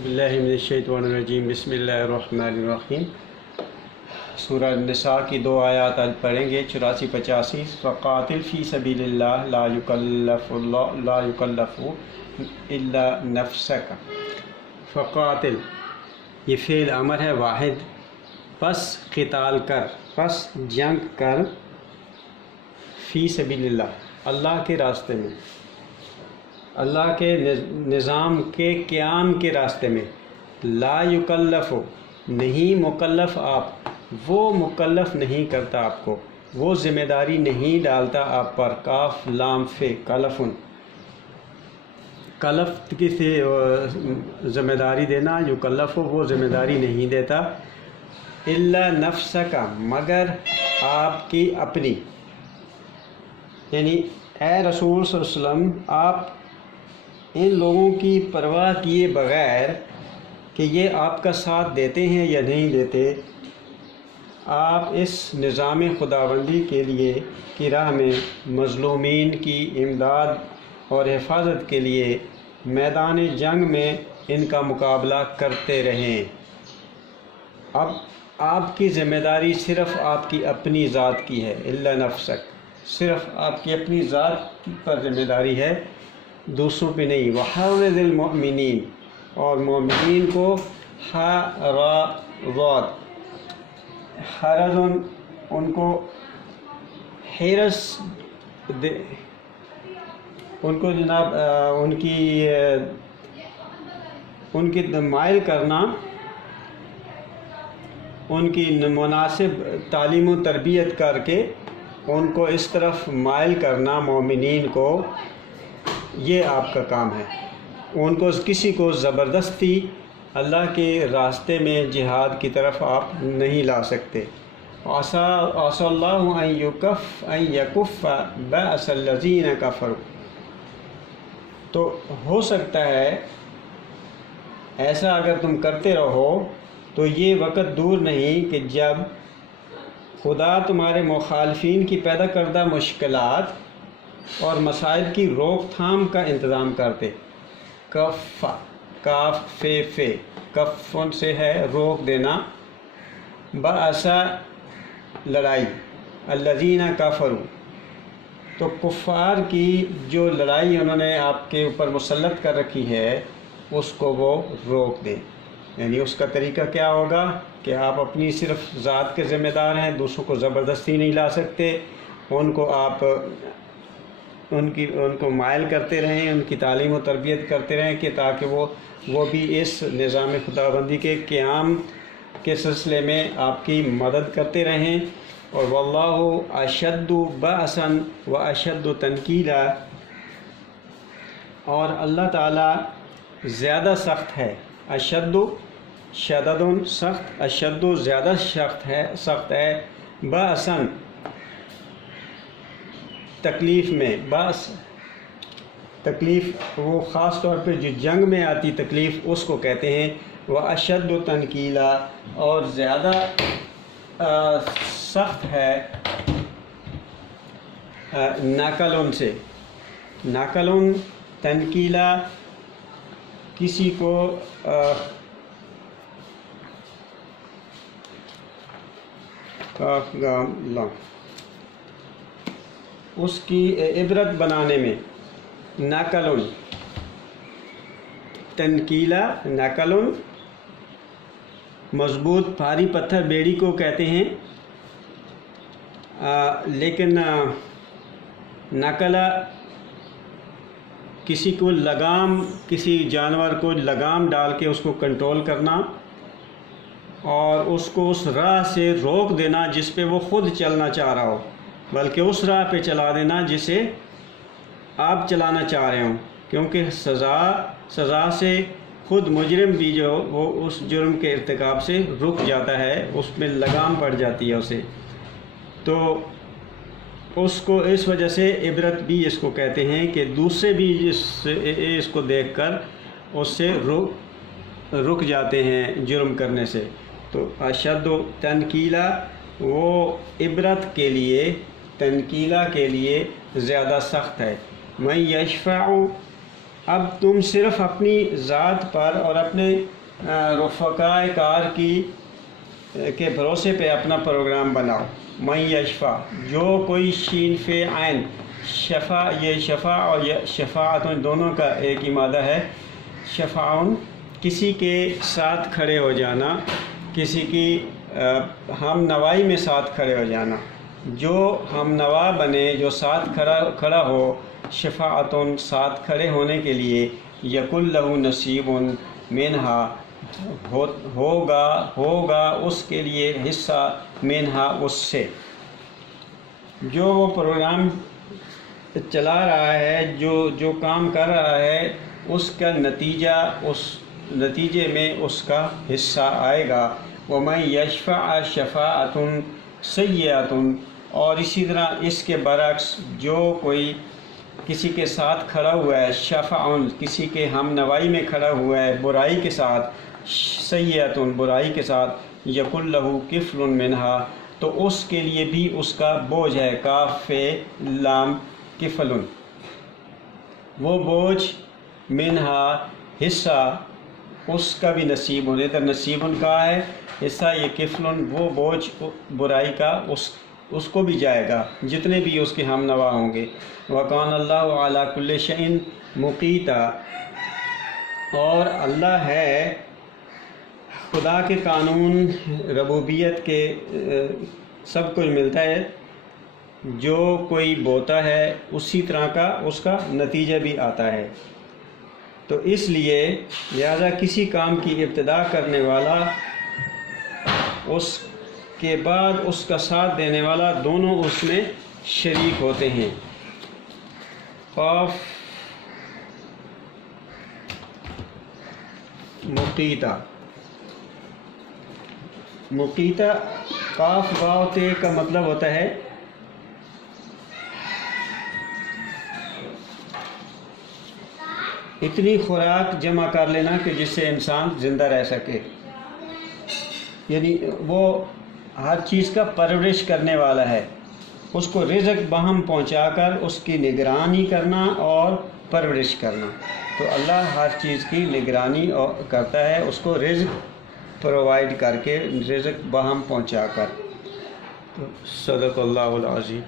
باللہ من الشیطان الرجیم بسم اللہ الرحمن الرحیم۔ سورہ النساء کی 2 آیات آج پڑھیں گے، 84-85۔ فقاتل فی سبیل اللہ لا یکلف الا نفسک۔ فقاتل یہ فعل امر ہے واحد، پس قتال کر، پس جنگ کر، فی سبیل اللہ اللہ کے راستے میں، اللہ کے نظام کے قیام کے راستے میں۔ لا یکلف نہیں مکلف، آپ وہ مکلف نہیں کرتا آپ کو، وہ ذمہ داری نہیں ڈالتا آپ پر۔ کاف لام فے کلفن، کلف کسی ذمہ داری دینا، یکلف وہ ذمہ داری نہیں دیتا۔ الا نفسک مگر آپ کی اپنی، یعنی اے رسول صلی اللہ علیہ وسلم آپ ان لوگوں کی پرواہ کیے بغیر کہ یہ آپ کا ساتھ دیتے ہیں یا نہیں دیتے، آپ اس نظام خداوندی کے لیے کی راہ میں مظلومین کی امداد اور حفاظت کے لیے میدان جنگ میں ان کا مقابلہ کرتے رہیں۔ اب آپ کی ذمہ داری صرف آپ کی اپنی ذات کی ہے، الا نفسک، صرف آپ کی اپنی ذات پر ذمہ داری ہے، دوسروں پہ نہیں۔ وحرض المؤمنین، اور مومنین کو حرض ان کو حرص دے، ان کو جناب ان کی مائل کرنا، ان کی مناسب تعلیم و تربیت کر کے ان کو اس طرف مائل کرنا مومنین کو، یہ آپ کا کام ہے۔ ان کو کسی کو زبردستی اللہ کے راستے میں جہاد کی طرف آپ نہیں لا سکتے۔ عسى اللہ ان یکف بأس الذین کفروا، تو ہو سکتا ہے ایسا اگر تم کرتے رہو تو یہ وقت دور نہیں کہ جب خدا تمہارے مخالفین کی پیدا کردہ مشکلات اور مسائل کی روک تھام کا انتظام کرتے۔ کف کاف فے فے، کفن سے ہے روک دینا، بأسا لڑائی، الذین کفروا تو کفار کی جو لڑائی انہوں نے آپ کے اوپر مسلط کر رکھی ہے اس کو وہ روک دیں۔ یعنی اس کا طریقہ کیا ہوگا کہ آپ اپنی صرف ذات کے ذمہ دار ہیں، دوسروں کو زبردستی نہیں لا سکتے، ان کو آپ ان کو مائل کرتے رہیں، ان کی تعلیم و تربیت کرتے رہیں کہ تاکہ وہ بھی اس نظام خداوندی کے قیام کے سلسلے میں آپ کی مدد کرتے رہیں۔ اور واللہ اشد بأسا و اشد تنکیلا، اور اللہ تعالیٰ زیادہ سخت ہے، اشد شدد سخت، اشد زیادہ سخت ہے، بأسا تکلیف میں، بس تکلیف وہ خاص طور پہ جو جنگ میں آتی تکلیف اس کو کہتے ہیں۔ وَأَشَدُّ تَنْكِيلًا، اور زیادہ سخت ہے ناقلن سے، ناقلن تنکیلا کسی کو اس کی عبرت بنانے میں، نقلن تنکیلا، نقلن مضبوط بھاری پتھر بیڑی کو کہتے ہیں، لیکن نقلا کسی کو لگام، کسی جانور کو لگام ڈال کے اس کو کنٹرول کرنا اور اس کو اس راہ سے روک دینا جس پہ وہ خود چلنا چاہ رہا ہو، بلکہ اس راہ پہ چلا دینا جسے آپ چلانا چاہ رہے ہوں، کیونکہ سزا سے خود مجرم بھی جو وہ اس جرم کے ارتکاب سے رک جاتا ہے، اس میں لگام پڑ جاتی ہے اسے، تو اس کو اس وجہ سے عبرت بھی اس کو کہتے ہیں کہ دوسرے بھی اس کو دیکھ کر اس سے رک جاتے ہیں جرم کرنے سے۔ تو اشد و تنکیلا وہ عبرت کے لیے، تنکیلا کے لیے زیادہ سخت ہے۔ من یشفع اب تم صرف اپنی ذات پر اور اپنے رفقائے کار کے بھروسے پہ اپنا پروگرام بناؤ. من یشفع، جو کوئی شین فے عین، شفا، یہ شفا اور شفاعت دونوں کا ایک ہی مادہ ہے. شفاعن کسی کے ساتھ کھڑے ہو جانا، کسی کی ہم نوائی میں ساتھ کھڑے ہو جانا. جو ہم نوا بنے، جو ساتھ کھڑا ہو، شفاعتن ساتھ کھڑے ہونے کے لیے، یکن لہ نصیب منہا، ہوگا اس کے لیے حصہ، منہا اس سے. جو وہ پروگرام چلا رہا ہے، جو کام کر رہا ہے، اس کا نتیجہ، اس نتیجے میں اس کا حصہ آئے گا. وَمَن یشفع شفاعۃ سیئۃ، اور اسی طرح اس کے برعکس جو کوئی کسی کے ساتھ کھڑا ہوا ہے، شفاعن کسی کے ہم نوائی میں کھڑا ہوا ہے برائی کے ساتھ، سیئۃ برائی کے ساتھ، یکن لہ کفل منہا، تو اس کے لیے بھی اس کا بوجھ ہے. کاف فے لام کفل، وہ بوجھ، منہا حصہ، اس کا بھی نصیب ہونے. ادھر نصیب کا ہے حصہ، یہ کفل، وہ بوجھ برائی کا اس کو بھی جائے گا، جتنے بھی اس کے ہم نوا ہوں گے. وَقَانَ اللَّهُ عَلَى كُلِّ شَيْءٍ مُقِیتًا، اور اللہ ہے، خدا کے قانون ربوبیت کے سب کچھ ملتا ہے. جو کوئی بوتا ہے اسی طرح کا اس کا نتیجہ بھی آتا ہے. تو اس لیے لہذا کسی کام کی ابتدا کرنے والا، اس کے بعد اس کا ساتھ دینے والا، دونوں اس میں شریک ہوتے ہیں. قاف مقیتہ، مقیتہ قاف واو تے کا مطلب ہوتا ہے اتنی خوراک جمع کر لینا کہ جس سے انسان زندہ رہ سکے. یعنی وہ ہر چیز کا پرورش کرنے والا ہے، اس کو رزق باہم پہنچا کر اس کی نگرانی کرنا اور پرورش کرنا. تو اللہ ہر چیز کی نگرانی کرتا ہے، اس کو رزق پرووائڈ کر کے، رزق باہم پہنچا کر. صدق اللہ العظیم.